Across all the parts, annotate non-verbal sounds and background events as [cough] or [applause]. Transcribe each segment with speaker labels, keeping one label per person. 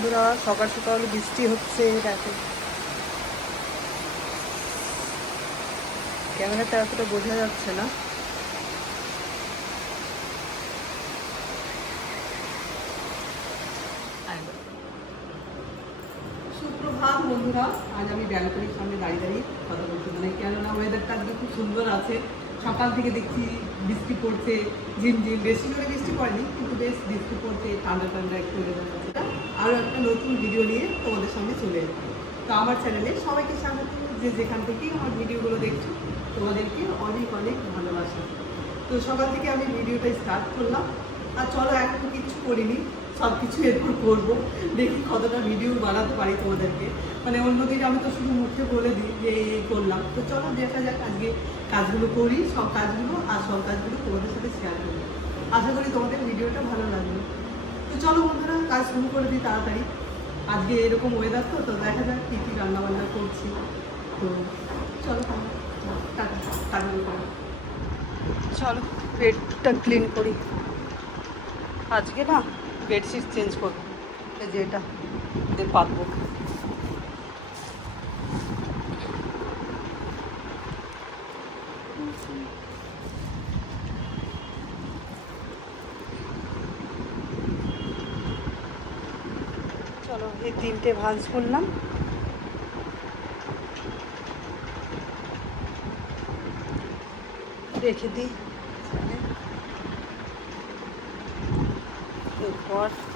Speaker 1: বন্ধুরা, সকাল সকাল বৃষ্টি হচ্ছে দেখো ক্যামেরাতে এতটা বোঝা যাচ্ছে না। সুপ্রভাত বন্ধুরা, আজ আমি ব্যালকনির সামনে দাঁড়িয়ে দাঁড়িয়ে কথা বলছি। মানে কেননা ওয়েদারটা আজকে খুব সুন্দর আছে। সকাল থেকে দেখছি বৃষ্টি পড়ছে ঝিমঝিম বেশি করে বৃষ্টি পড়েনি, কিন্তু বেশ বৃষ্টি পড়ছে, ঠান্ডা ঠান্ডা একটু আরও একটা নতুন ভিডিও নিয়ে তোমাদের সঙ্গে চলে তো আমার চ্যানেলে সবাইকে স্বাগত। যে যেখান থেকেই আমার ভিডিওগুলো দেখছ, তোমাদেরকে অনেক অনেক ভালোবাসা। তো সকাল থেকে আমি ভিডিওটা স্টার্ট করলাম। আর চলো, এখন কিচ্ছু করিনি। সব কিছু এরপর করব। দেখি কতটা ভিডিও বানাতে পারি তোমাদেরকে। মানে অন্যদিন আমি তো শুধু মুখে বলে দিই যে এই করলাম। তো চলো দেখা যাক আজকে কাজগুলো করি, সব কাজগুলো আর সব কাজগুলো তোমাদের সাথে শেয়ার করি আশা করি তোমাদের ভিডিওটা ভালো লাগবে। তো চলো বন্ধুরা, কাজ শুরু করে দিই তাড়াতাড়ি। আজকে এরকম ওয়েদার তো তো দেখা যাক কী কী রান্না বান্না করছি। তো চলো টাটা টাটা চলো পেটটা ক্লিন করি। আজকে না বেডশিট চেঞ্জ করব এই যে এটা পাতবো চলো এই তিনটে ভাঁজ করলাম। রেখে দিই। এরপর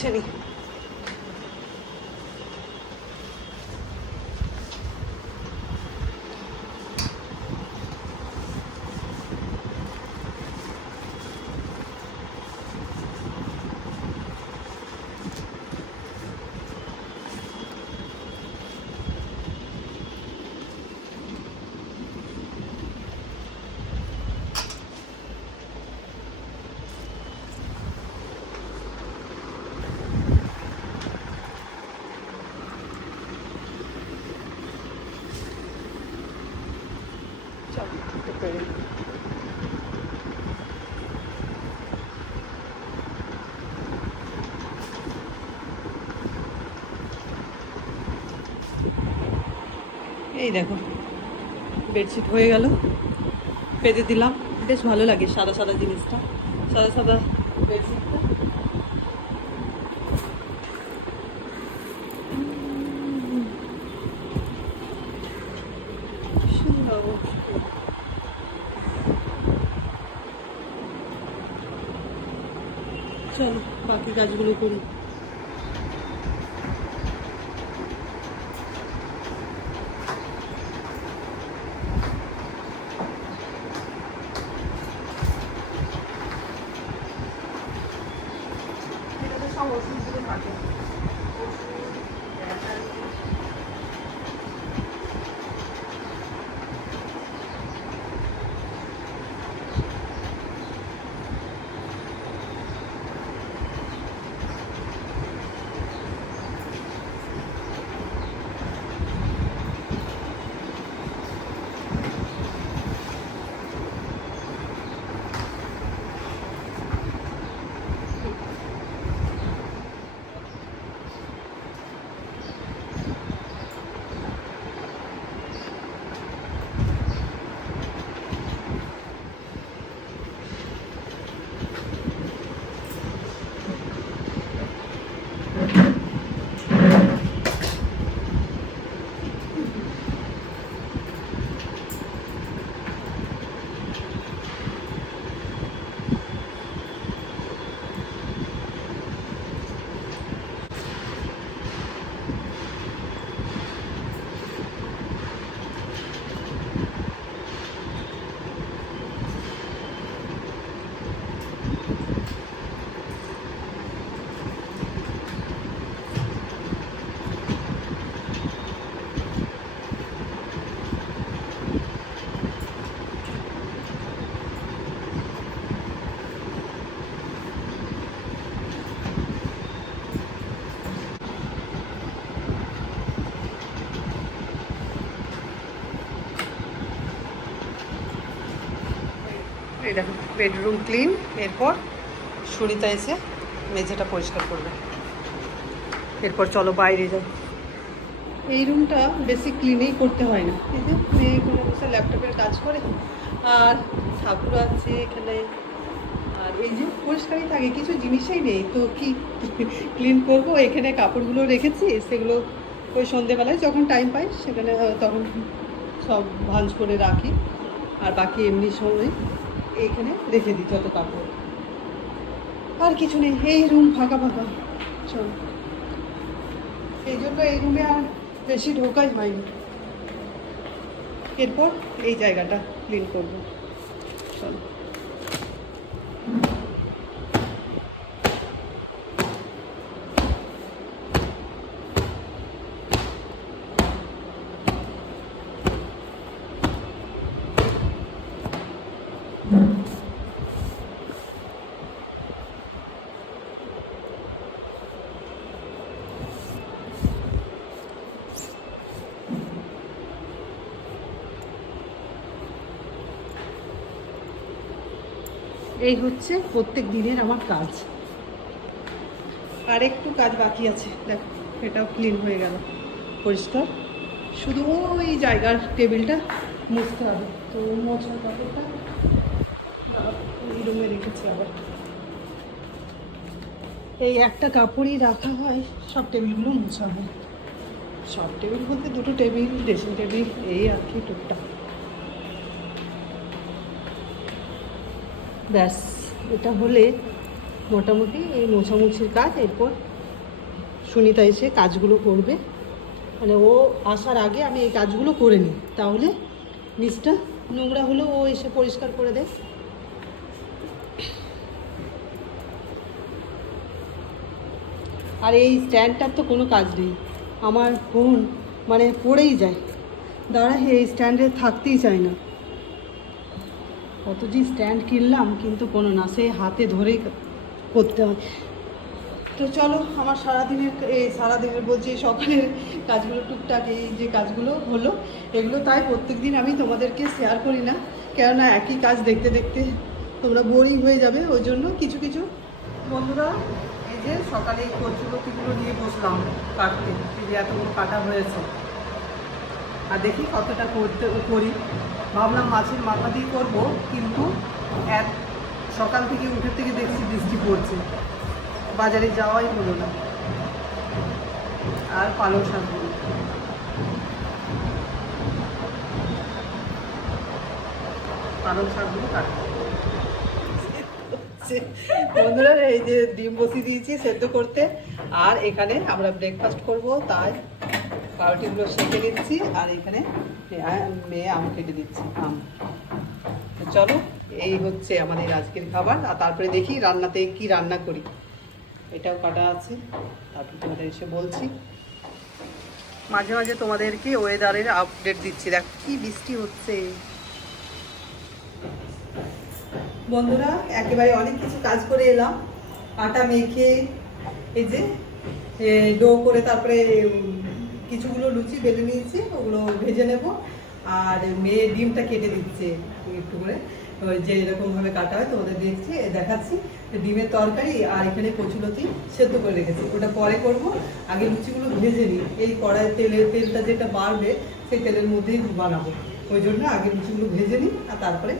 Speaker 1: একটু মুছে নিই চলো একটু পেরে নিই। এই দেখো বেডশিট হয়ে গেল, পেতে দিলাম। বেশ ভালো লাগে সাদা সাদা জিনিসটা, সাদা সাদা বেডশিটটা চলো, বাকি কাজগুলো করি। বেডরুম ক্লিন, এরপর সুনিতা এসে মেঝেটা পরিষ্কার করবে। এরপর চলো বাইরে যাও এই রুমটা বেশি ক্লিনেই করতে হয় না। এই যে মেয়েগুলো বসে ল্যাপটপের কাজ করে, আর ঠাকুর আছে এখানে, আর এই যে পরিষ্কারই থাকে, কিছু জিনিসই নেই। তো কি ক্লিন করব? এখানে কাপড়গুলো রেখেছি, সেগুলো ওই সন্ধেবেলায় যখন টাইম পাই, সেখানে, তখন সব ভাঁজ করে রাখি। আর বাকি এমনি সময় এইখানে রেখে দিই যত কাপড় আর কিছু নেই, এই রুম ফাঁকা ফাঁকা, চল। এই জন্য এই রুমে আর বেশি ঢোকাই হয়নি। এরপর এই জায়গাটা ক্লিন করব। চল। এই হচ্ছে প্রত্যেক দিনের আমার কাজ। আর একটু কাজ বাকি আছে। দেখো এটাও ক্লিন হয়ে গেল। পরিষ্কার। শুধু ওই জায়গার টেবিলটা মুছতে হবে। তো মোছার কাপড়টা রুমে রেখেছি আবার। এই একটা কাপড়ই রাখা হয়, সব টেবিলগুলো মোছা হয়। সব টেবিল বলতে দুটো টেবিল ড্রেসিং টেবিল এই আর কি টুকটাক। ব্যাস, এটা হলে মোটামুটি এই মোছামুছির কাজ। এরপর সুনিতা এসে কাজগুলো করবে। মানে ও আসার আগে আমি এই কাজগুলো করে নিই। তাহলে নিচটা নোংরা হলেও ও এসে পরিষ্কার করে দেয়। আর এই স্ট্যান্ডটার তো কোনো কাজ নেই। আমার ফোন মানে পড়েই যায়। দাঁড়া, এই স্ট্যান্ডে থাকতেই চায় না। কত যে স্ট্যান্ড কিনলাম, কিন্তু কোনো না, সে হাতে ধরেই করতে হয়। তো চলো, আমার সারাদিনের এই সারাদিনের বলছি সকালের কাজগুলো টুকটাক, এই যে কাজগুলো হলো, এগুলো তাই প্রত্যেক দিন আমি তোমাদেরকে শেয়ার করি না, কেননা একই কাজ দেখতে দেখতে তোমরা বোরিং হয়ে যাবে, ওই জন্য কিছু কিছু। বন্ধুরা, এই যে সকালে এই কচুলতিগুলো নিয়ে বসলাম, কাটতে এই যে এতগুলো কাটা হয়েছে। আর দেখি কতটা করতে করি। ভাবলাম মাছের মাথা দিয়ে করব, কিন্তু এক সকাল থেকে উঠে থেকে দেখছি বৃষ্টি পড়ছে। বাজারে যাওয়াই হলো না। আর পালং শাক পালং শাকগুলো বন্ধুরা, এই যে ডিম বসিয়ে দিয়েছি সেদ্ধ করতে। আর এখানে আমরা ব্রেকফাস্ট করব, তাই পাউরুটিগুলো সেঁকে নিচ্ছি, আর এখানে মেয়ে- আম কেটে দিচ্ছি, আম। চলো, এই হচ্ছে আমাদের আজকের খাবার, আর তারপরে দেখি রান্নাতে কি রান্না করি। এটাও কাটা আছে, তারপরে তোমাদের এসে বলছি। মাঝে মাঝে তোমাদেরকে ওয়েদারের আপডেট দিচ্ছি, দেখ কি বৃষ্টি হচ্ছে। বন্ধুরা, একেবারে অনেক কিছু কাজ করে এলাম, আটা মেখে, এই যে ডো করে তারপরে কিছুগুলো লুচি বেলে নিয়েছি, ওগুলো ভেজে নেব। আর মেয়ে ডিমটা কেটে দিচ্ছে একটু করে। যে এরকমভাবে কাটা হয় তোমাদের দেখছি, দেখাচ্ছি। ডিমের তরকারি আর এখানে কচুলতি সেদ্ধ করে রেখেছি। ওটা পরে করব, আগে লুচিগুলো ভেজে নিই। এই কড়াই তেলের তেলটা যেটা বাড়বে, সেই তেলের মধ্যেই বানাবো। ওই জন্য আগে লুচিগুলো ভেজে নিই, আর তারপরে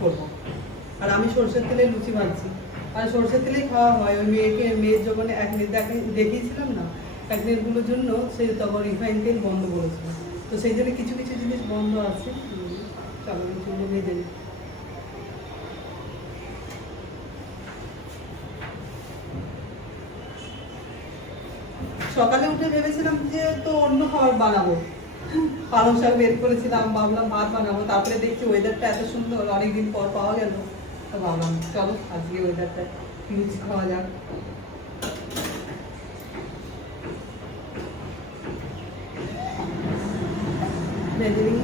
Speaker 1: করব। আর আমি সরষের তেলে লুচি বানছি আর সরষের তেলেই খাওয়া হয়। ওই মেয়েকে, মেয়ের যখন একদিন দেখিয়েছিলাম না একদিনগুলোর জন্য সে তখন রিফাইন তেল বন্ধ করেছিল তো সেই জন্য কিছু কিছু জিনিস বন্ধ আছে। হুম, চলো ভেজে সকালে উঠে ভেবেছিলাম যে তো অন্য খাবার বানাবো। পালং শাক বের করেছিলাম ভাবলাম ভাত বানাবো। তারপরে দেখছি ওয়েদারটা এত সুন্দর অনেকদিন পর পাওয়া গেল। তো ভাবলাম চলো আজকে ওয়েদারটা লুচি খাওয়া যাক ভেজে নিই।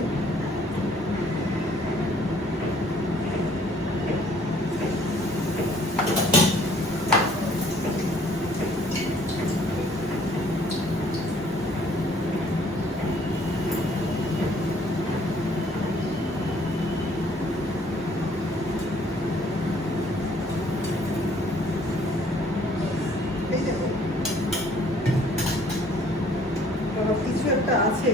Speaker 1: কিছু একটা আছে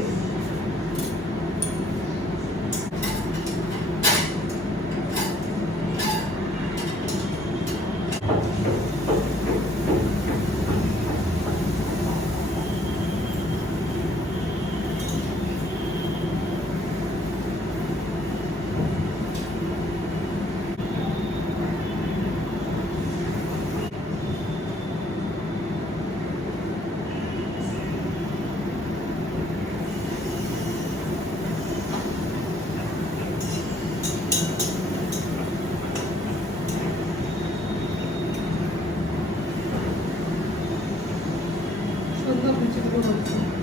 Speaker 1: সুন্দর কুচিগুলো হচ্ছে চলো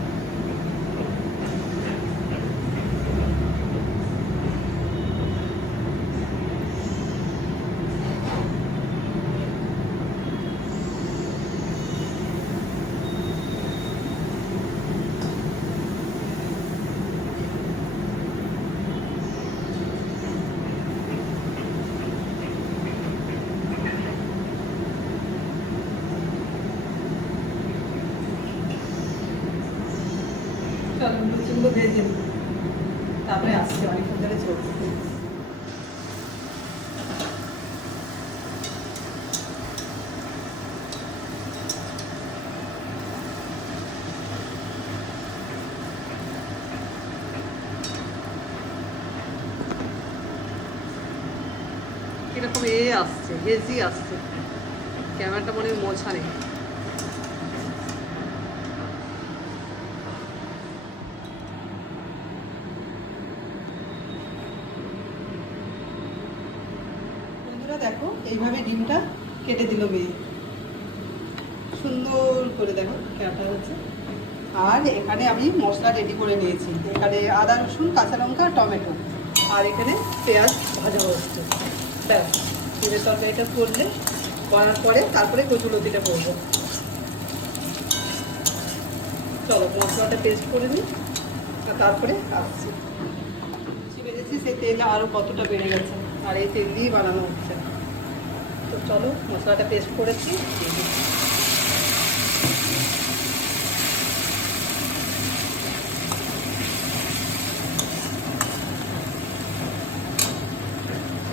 Speaker 1: লুচিগুলো ভেজে। তারপরে আসছে, অনেকক্ষণ ধরে চলছে। কীরকম এ আসছে, হেজি আসছে। ক্যামেরাটা মনে হয় মোছা নেই বন্ধুরা দেখো এইভাবে ডিমটা কেটে দিল মেয়ে। সুন্দর করে দেখো কাটা হচ্ছে। আর এখানে আমি মশলা রেডি করে নিয়েছি। এখানে আদা, রসুন, কাঁচা লঙ্কা, টমেটো। আর এখানে পেঁয়াজ ভাজা হচ্ছে। ডিমের তরকারিটা করলে, করার পরে তারপরে কচুলতিটা করব। চলো, মশলাটা পেস্ট করে নিই, আর তারপরে আসছি। বেড়েছি সেই তেল আরও কতটা বেড়ে গেছে, আর এই তেল দিয়েই বানানো হচ্ছে। তো চলো মশলাটা পেস্ট করেছি দিয়ে দিই।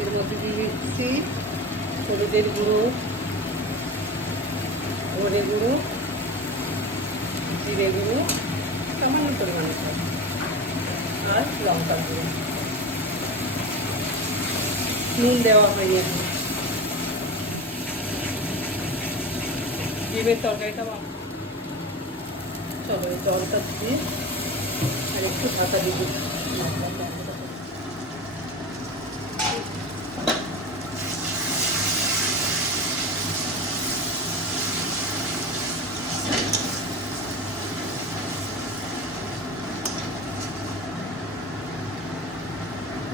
Speaker 1: এর মধ্যে দিয়ে দিচ্ছি হলুদের গুঁড়ো ধনে গুঁড়ো, জিরে গুঁড়ো, সামান্য পরিমাণে আর লঙ্কার গুঁড়ো নুন দেওয়া হয়নি ডিমের তরকারিটা চলো, এই জলটা দিয়ে আর একটু ঢাকা দিয়ে।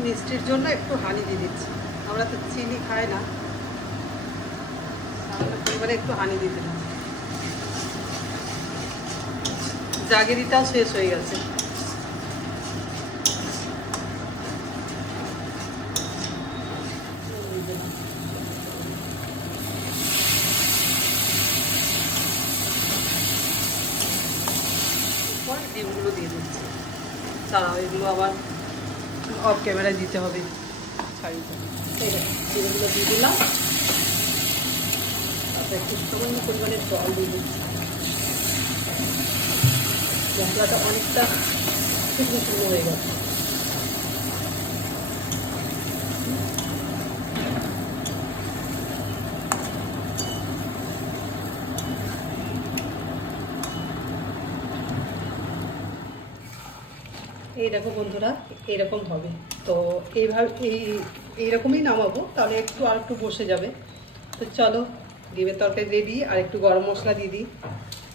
Speaker 1: মিষ্টির জন্য একটু হানি দিয়ে দিচ্ছি। আমরা তো চিনি খাই না। পরিমাণে একটু হানি দিয়ে দিলাম। জাগেরিটাও শেষ হয়ে গেছে। ডিমগুলো দিয়ে দিচ্ছি। আবার ক্যামেরায় দিতে হবে। দেখো, ডিমগুলো দিয়ে দিলাম। তারপরে একটু সামান্য পরিমাণে জল দিয়ে দিচ্ছি। মশলাটা অনেকটা শুকনো শুকনো হয়ে গেছে। এই দেখো বন্ধুরা, এরকম হবে। তো এইভাবে এই এইরকমই নামাবো, তাহলে একটু আর একটু বসে যাবে। তো চলো, ডিমের তরকারি রেডি আর একটু গরম মশলা দিয়ে দিই।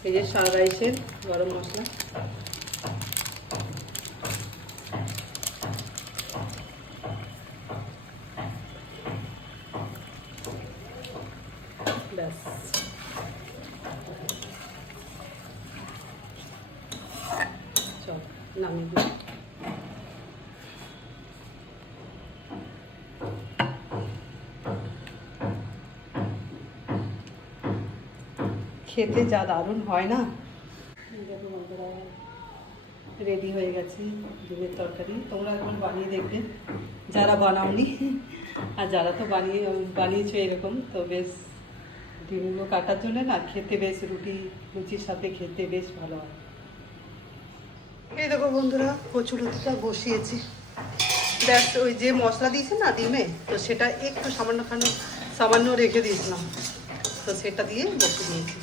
Speaker 1: এই যে সাদা রাইসের গরম মশলা ব্যাস চল নামিয়ে দিই খেতে যা দারুণ হয় না? দেখো রেডি হয়ে গেছে ডিমের তরকারি। তোমরা এখন বানিয়ে দেখবে। যারা বানাওনি, আর যারা তো বানিয়ে, বানিয়েছো এরকম, তো বেশ ডিমগুলো কাটার জন্য না খেতে বেশ রুটি, লুচির সাথে খেতে বেশ ভালো হয়। এই দেখো বন্ধুরা কচুরুটিটা বসিয়েছি। ব্যাস, ওই যে মশলা দিয়েছে না ডিমে, তো সেটা একটু সামান্য খানো, সামান্য রেখে দিয়েছিলাম। তো সেটা দিয়ে বসিয়ে দিয়েছি।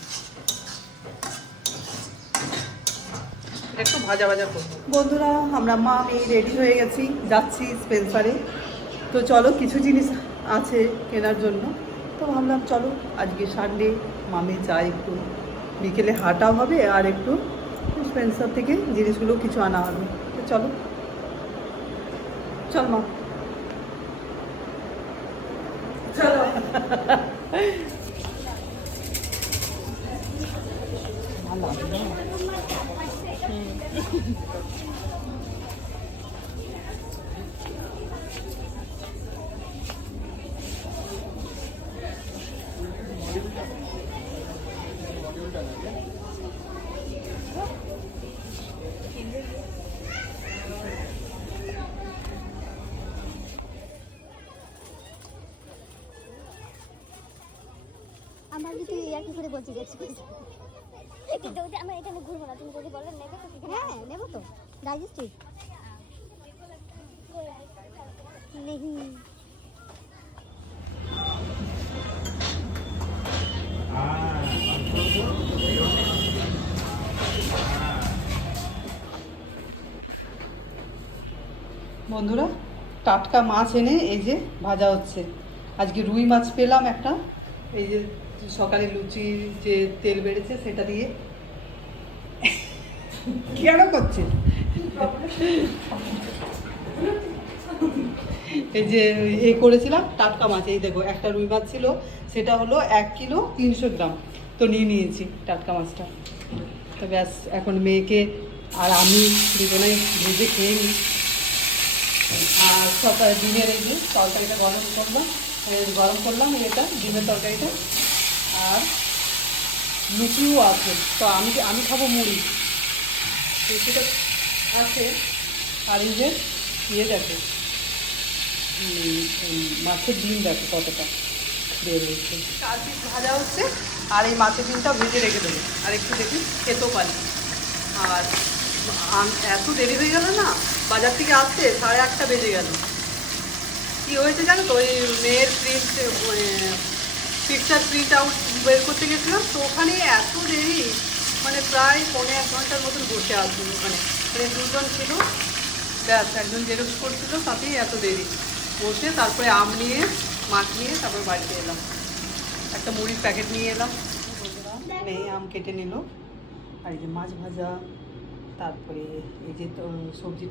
Speaker 1: এটা একটু ভাজা ভাজা করব। বন্ধুরা আমরা মা আমি রেডি হয়ে গেছি। যাচ্ছি স্পেন্সারে তো চলো কিছু জিনিস আছে কেনার জন্য। তো ভাবলাম চলো আজকে সানডে মামে যাই একটু। বিকেলে হাঁটাও হবে আর একটু স্পেন্সার থেকে জিনিসগুলো কিছু আনা হবে। তো চলো। চল মা। চলো [laughs] ভালো হবে না?
Speaker 2: আমার যদি আর কি করে বলছি দেখছি কিন্তু ওটা আমরা এখানে ঘুরবো না। তুমি যদি বলো নেবে তো হ্যাঁ নেব তো। ডাইজেস্টিভ নেই।
Speaker 1: বন্ধুরা টাটকা মাছ এনে এই যে ভাজা হচ্ছে। আজকে রুই মাছ পেলাম একটা। এই যে সকালে লুচি যে তেল বেড়েছে সেটা দিয়ে। কেন করছে এই যে এ করেছিলাম টাটকা মাছ, এই দেখো, একটা রুই মাছ ছিল, সেটা হলো এক কিলো তিনশো গ্রাম। তো নিয়ে নিয়েছি টাটকা মাছটা। তো ব্যাস, এখন মেয়েকে আর আমি দুজনে ভেজে খেয়ে নিই। আর সকাল ডিমের এই যে তরকারিটা গরম করলাম গরম করলাম, এটা ডিমের তরকারিটা। আর লুচিও আছে। তো আমি আমি খাব মুড়ি? লুচিটা আছে। আর এই যে ইয়ে দেখো। মাছের ডিম দেখো কতটা বের পিস ভাজা হচ্ছে। আর এই মাছের ডিমটা ভেজে রেখে দেবো। আর একটু দেখি, খেতেও পারি। আর এত দেরি হয়ে গেল না? বাজার থেকে আসতে সাড়ে আটটা বেজে গেল। কি হয়েছে জানো তো? ওই মেয়ের প্রিন্ট পিকচার প্রিন্ট আউট বের করতে গেছিলাম, তো ওখানে এত দেরি মানে প্রায় পৌনে এক ঘণ্টার মতন বসে আসব ওখানে। মানে দুজন ছিল, ব্যাস, একজন জেরক্স করছিল, তাতেই এত দেরি। বসে তারপরে আম নিয়ে, মাছ নিয়ে তারপর বাড়িতে এলাম। একটা মুড়ির প্যাকেট নিয়ে এলাম। মেয়ে আম কেটে নিল। আর এই যে মাছ ভাজা, তারপরে এই যে সবজি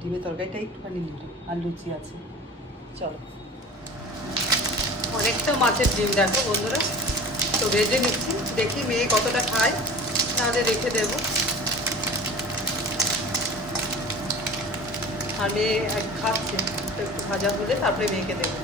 Speaker 1: ডিমের তরকারিটা একটুখানি নিল আর লুচি আছে। চলো। অনেকটা মাছের ডিম দেখো বন্ধুরা। তো ভেজে নিচ্ছি, দেখি মেয়ে কতটা খায়, তাহলে রেখে দেব। আর মেয়ে খাচ্ছে তো একটু ভাজা হলে তারপরে মেয়েকে দেবো।